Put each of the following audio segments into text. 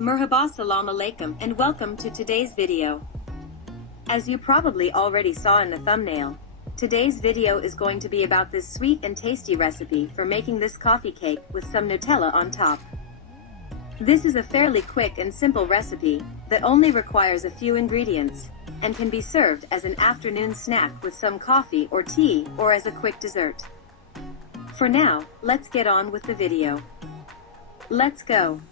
Merhaba, salam alaikum, and welcome to today's video. As you probably already saw in the thumbnail, today's video is going to be about this sweet and tasty recipe for making this coffee cake with some Nutella on top. This is a fairly quick and simple recipe that only requires a few ingredients and can be served as an afternoon snack with some coffee or tea or as a quick dessert. For now, let's get on with the video. Let's go.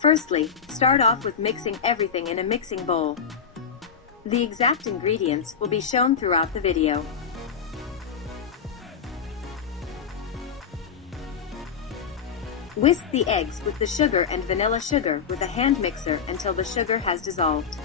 Firstly, start off with mixing everything in a mixing bowl. The exact ingredients will be shown throughout the video. Whisk the eggs with the sugar and vanilla sugar with a hand mixer until the sugar has dissolved.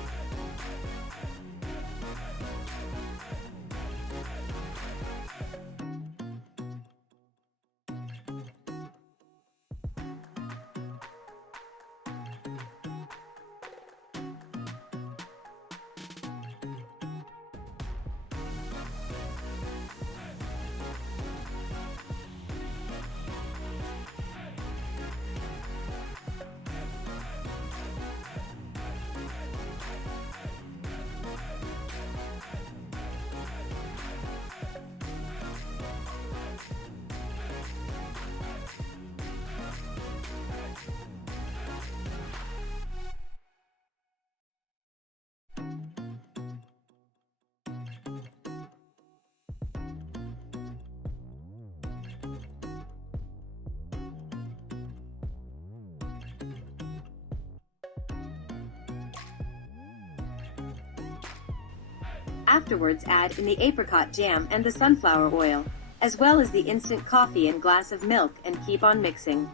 Afterwards, add in the apricot jam and the sunflower oil, as well as the instant coffee and glass of milk, and keep on mixing.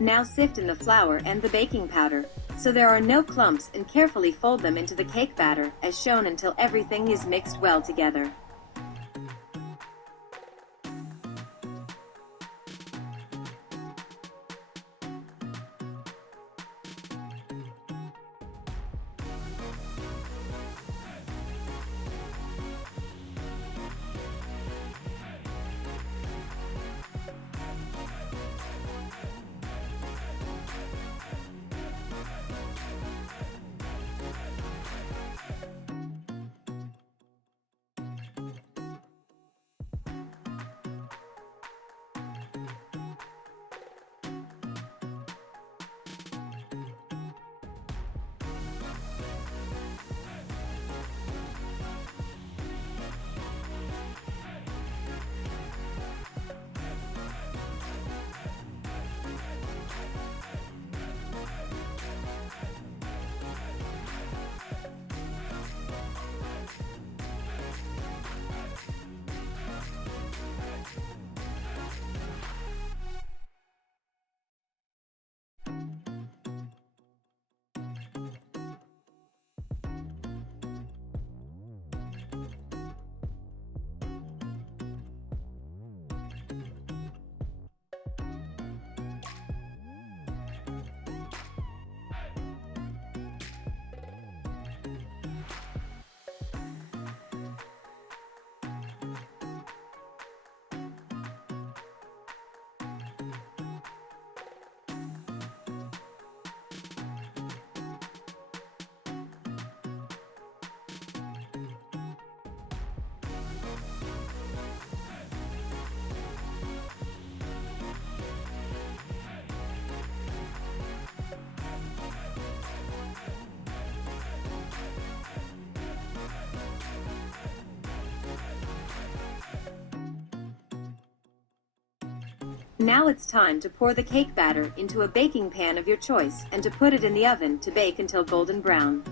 Now sift in the flour and the baking powder, so there are no clumps, and carefully fold them into the cake batter as shown until everything is mixed well together. Now it's time to pour the cake batter into a baking pan of your choice and to put it in the oven to bake until golden brown.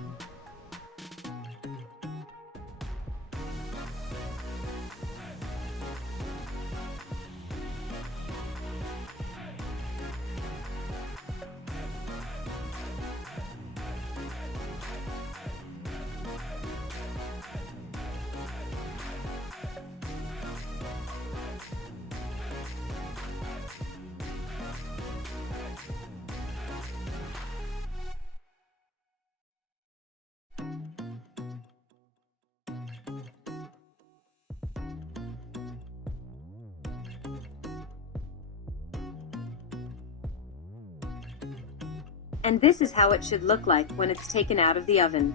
And this is how it should look like when it's taken out of the oven.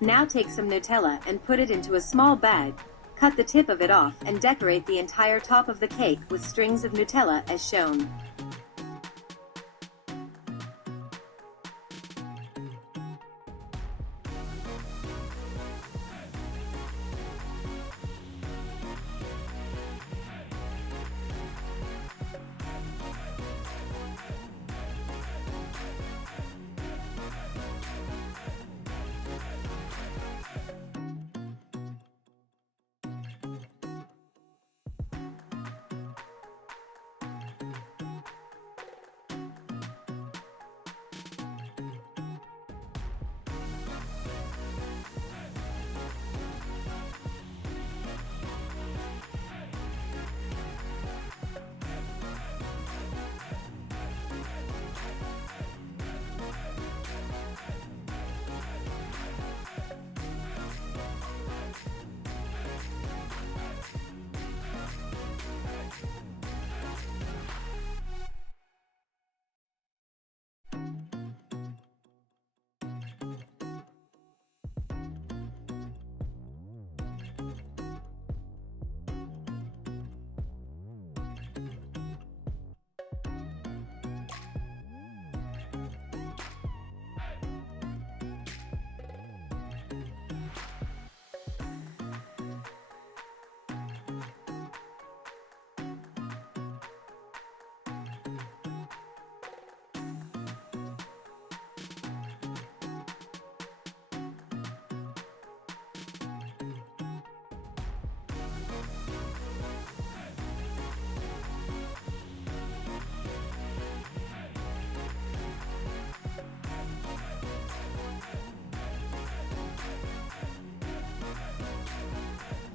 Now take some Nutella and put it into a small bag, cut the tip of it off and decorate the entire top of the cake with strings of Nutella as shown.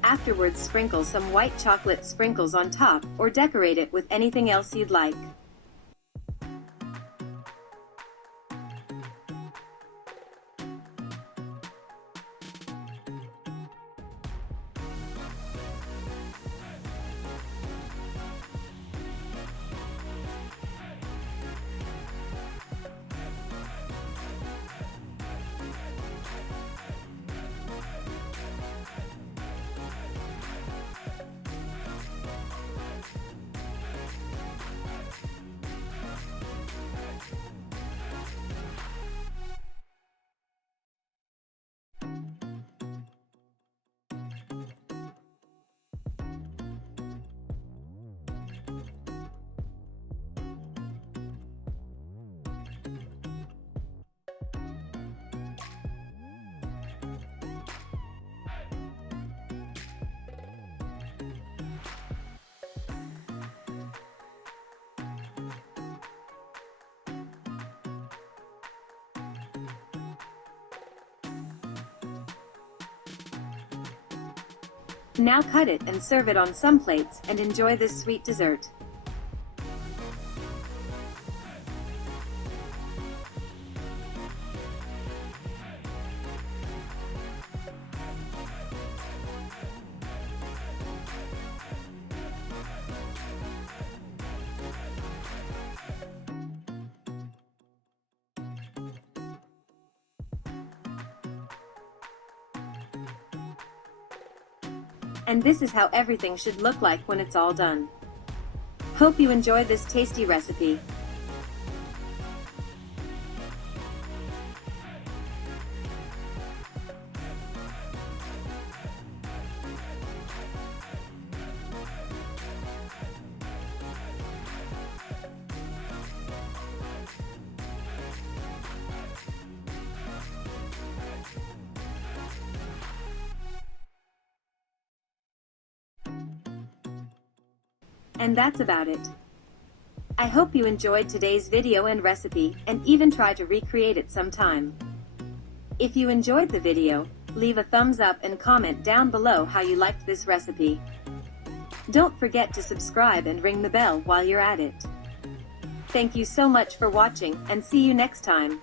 Afterwards, sprinkle some white chocolate sprinkles on top, or decorate it with anything else you'd like. Now cut it and serve it on some plates and enjoy this sweet dessert. And this is how everything should look like when it's all done. Hope you enjoy this tasty recipe. And that's about it. I hope you enjoyed today's video and recipe, and even try to recreate it sometime. If you enjoyed the video, leave a thumbs up and comment down below how you liked this recipe. Don't forget to subscribe and ring the bell while you're at it. Thank you so much for watching, and see you next time.